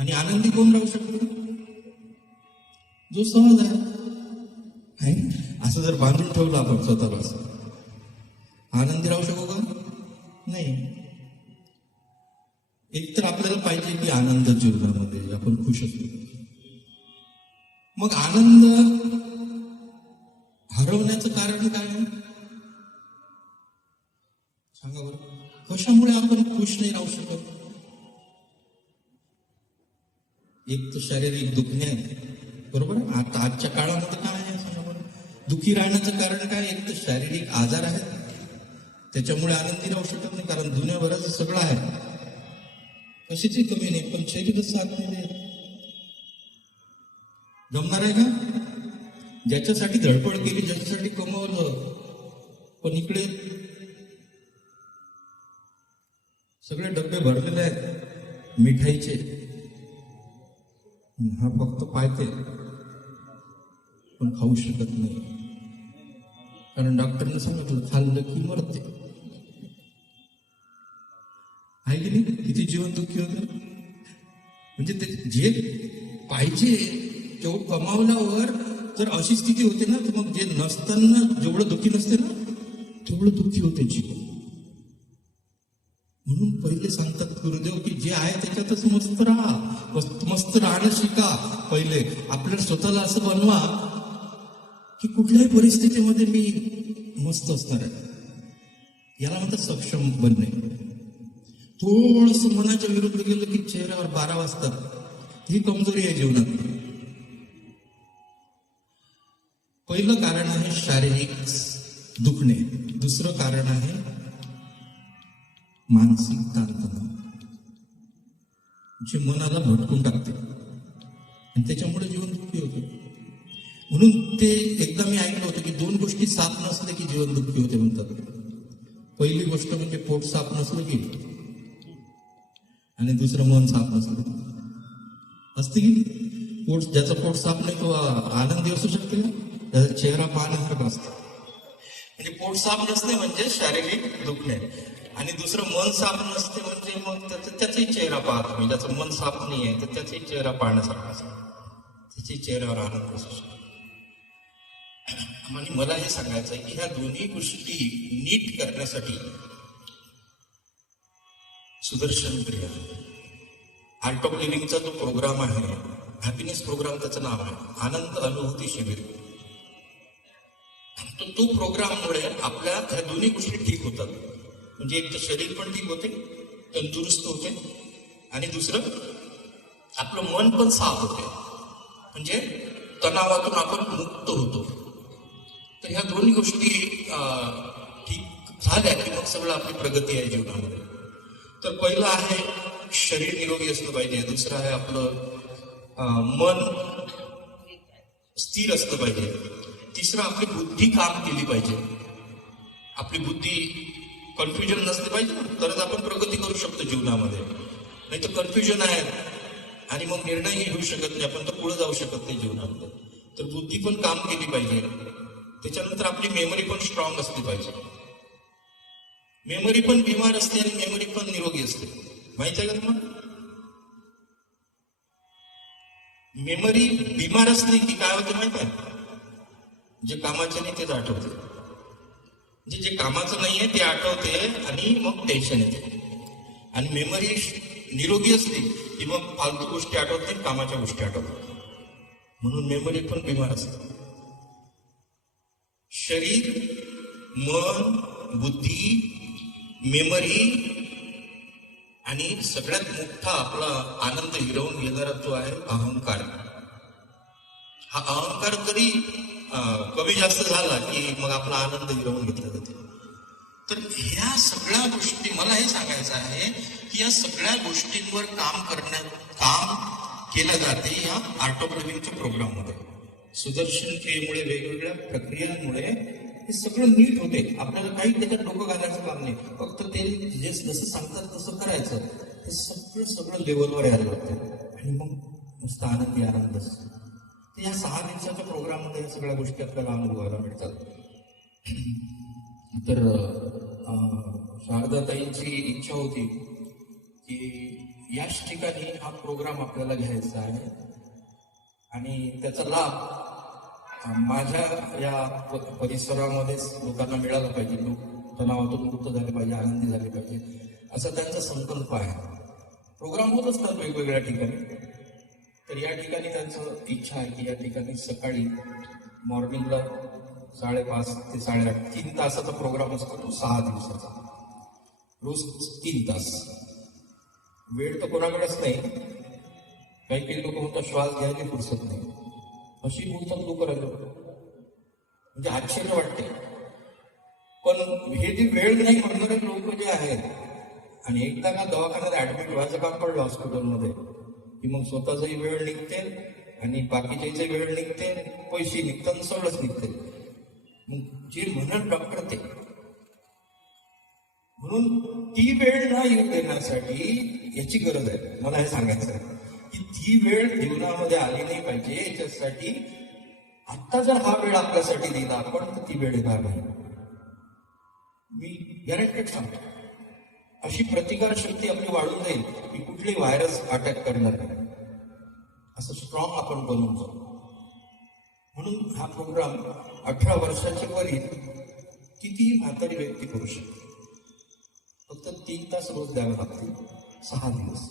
आणि आनंदी कोण राहू शकतो? जो सहज आहे. असं जर बांधून ठेवलं आपण स्वतःला, असं आनंदी राहू शकू का? नाही. एकतर आपल्याला पाहिजे की आनंद जीवनामध्ये, आपण खुश असतो. मग आनंद हरवण्याचं कारण काय आहे? सांगा बरं. कशामुळे आपण खुश नाही राहू शकत? एक तर शारीरिक दुखणे, बरोबर. आता आजच्या काळामध्ये काय आहे सांगा बरं? दुखी राहण्याचं कारण काय? एक तर शारीरिक आजार आहेत, त्याच्यामुळे आनंदी राहू शकत नाही. कारण दुनियाभराचं सगळं आहे, कशाची कमी नाही, पण शरीरच साथ नाही देत. जमणार आहे का? ज्याच्यासाठी धडपड केली, ज्याच्यासाठी कमवलं, पण इकडे सगळे डबे भरलेले आहेत मिठाईचे, हा फक्त पाहते पण खाऊ शकत नाही. कारण डॉक्टरने सांगितलं खाल्लं की मरते. आहे की नाही? किती जीवन दुःखी होतं. म्हणजे ते जे पाहिजे तेवढं कमावल्यावर जर अशी स्थिती होते ना, तर मग जे नसताना जेवढं दुःखी नसते ना, तेवढं दुःखी होते जीवन. म्हणून पहिले सांगतात गुरुदेव की जे आहे त्याच्यातच मस्त राहा, मस्त राहणं शिका. पहिले आपल्याला स्वतःला असं बनवा की कुठल्याही परिस्थितीमध्ये मी मस्त असणार आहे. याला म्हणतात सक्षम बनणे. थोडस मनाच्या विरुद्ध गेलं की चेहऱ्यावर 12 वाजतात. ही कमजोरी आहे जीवनात. पहिलं कारण आहे शारीरिक दुखणे. दुसरं कारण आहे मानसिक ताणतणाव, जे मनाला भटकून टाकते आणि त्याच्यामुळे जीवन दुःखी होते. म्हणून ते एकदा मी ऐकलं होतं की 2 गोष्टी साफ नसले की जीवन दुःखी होते म्हणतात. पहिली गोष्ट म्हणजे पोट साफ नसलं की, आणि दुसरं मन साफ नसलं. असते की पोट, ज्याचं पोट साफ नाही तो आनंदी असू शकते ना, त्याचा चेहरा पाहण्यासारखा असतो. म्हणजे पोट साफ नसते म्हणजे शारीरिक दुखणे, आणि दुसरं मन साफ नसते म्हणजे मग त्याचाही चेहरा पाहत नाही. ज्याचं मन साफ नाही आहे तर त्याचाही चेहरा पाहण्यासारखा असतो, त्याच्याही चेहऱ्यावर आनंद असू शकतो. आणि मला हे सांगायचं आहे की ह्या दोन्ही गोष्टी नीट करण्यासाठी सुदर्शन क्रिया, आर्ट ऑफ लिव्हिंगचा जो प्रोग्राम आहे, हॅपीनेस प्रोग्राम त्याचं नाव आहे, आनंद अनुभूती शिबिर. तो प्रोग्राममुळे आपल्या ह्या दोन्ही गोष्टी ठीक होतात. म्हणजे एक तर शरीर पण ठीक होते, तंदुरुस्त होते, आणि दुसरं आपलं मन पण साफ होते. म्हणजे तणावातून आपण मुक्त होतो. तर ह्या दोन्ही गोष्टी ठीक झाल्या की मग सगळं आपली प्रगती आहे जीवनामध्ये. तर पहिलं आहे शरीर निरोगी असलं पाहिजे, दुसरं आहे आपलं मन स्थिर असलं पाहिजे, तिसरं आपली बुद्धी काम केली पाहिजे. आपली बुद्धी कन्फ्युजन नसले पाहिजे, तरच आपण प्रगती करू शकतो जीवनामध्ये. नाही तर कन्फ्युजन आहे आणि मग निर्णयही घेऊ शकत नाही आपण, तर पुढे जाऊ शकत नाही जीवनामध्ये. तर बुद्धी पण काम केली पाहिजे. त्याच्यानंतर आपली मेमरी पण स्ट्रॉंग असली पाहिजे. मेमरी पण बिमार असते आणि मेमरी पण निरोगी असते, माहित आहे का तुम्हाला? मेमरी बिमार असली की काय होते माहित आहे? जे कामाचे नाही तेच आठवते, म्हणजे जे कामाचं नाही आहे ते आठवते आणि मग टेन्शन येते. आणि मेमरी निरोगी असली की मग फालतू गोष्टी आठवत नाही, कामाच्या गोष्टी आठवतात. म्हणून मेमरी पण बिमार असते. शरीर, मन, बुद्धी, मेमरी आणि सगळ्यात मोठा आपला आनंद हिरवून घेणारा जो आहे अहंकार. हा अहंकार जरी कमी जास्त झाला की मग आपला आनंद हिरवून घेतला जातो. तर ह्या सगळ्या गोष्टी, मला हे सांगायचं आहे की या सगळ्या गोष्टींवर काम केलं जाते या आर्ट ऑफ लिव्हिंगच्या प्रोग्राम मध्ये. सुदर्शन क्रियेमुळे, वेगवेगळ्या प्रक्रियांमुळे हे सगळं नीट होते. आपल्याला काही त्याच्यात डोकं घालायचं काम नाही, फक्त ते जे जसं सांगतात तसं करायचं. हे सगळं लेवलवर यायला लागतं आणि मग नुसतं आनंदी आनंद असतो. या 6 दिवसाच्या प्रोग्राम मध्ये या सगळ्या गोष्टी आपल्याला अनुभवायला मिळतात. तर शारदाताईंची इच्छा होती की याच ठिकाणी हा प्रोग्राम आपल्याला घ्यायचा आहे आणि त्याचा लाभ माझ्या या परिसरामध्येच लोकांना मिळाला पाहिजे, लोक तणावातून मुक्त झाले पाहिजे, आनंदी झाले पाहिजे, असा त्यांचा संकल्प आहे. प्रोग्राम होत असतात वेगवेगळ्या ठिकाणी. तर या ठिकाणी त्यांचं इच्छा आहे की या ठिकाणी सकाळी मॉर्निंगला 5:30 ते 8:30 3 तासाचा प्रोग्राम असतो तो 6 दिवसाचा, रोज 3 तास. वेळ तर कोणाकडेच नाही. काही काही लोक म्हणतात श्वास घ्यायला फुरसत नाही, अशी बोलतात लोक राहिलो, म्हणजे आश्चर्य वाटते. पण हे जी वेळ नाही म्हणणारे लोक जे आहेत, आणि एकदा का दवाखान्यात ऍडमिट व्हायचं काम पडलं हॉस्पिटलमध्ये की मग स्वतःचाही वेळ निघते आणि बाकीच्याही वेळ निघते, पैसे निघतात, सगळंच निघते. मग जे म्हणत डॉक्टर ते, म्हणून ती वेळ न येऊ देण्यासाठी याची गरज आहे. मला हे सांगायचं आहे की ती वेळ जीवनामध्ये आली नाही पाहिजे. याच्यासाठी आता जर हा वेळ आपल्यासाठी दिला आपण, तर ती वेळ येणार नाही. मी गॅरंटेड सांगतो. अशी प्रतिकार शक्ती आपली वाढून जाईल की कुठली व्हायरस अटॅक करणार नाही, असं स्ट्रॉंग आपण बनवून जाऊ. म्हणून हा प्रोग्राम 18 वर्षाच्या वरील कितीही म्हातारी व्यक्ती करू शकते. फक्त 3 तास रोज द्यावे लागतील, 6 दिवस.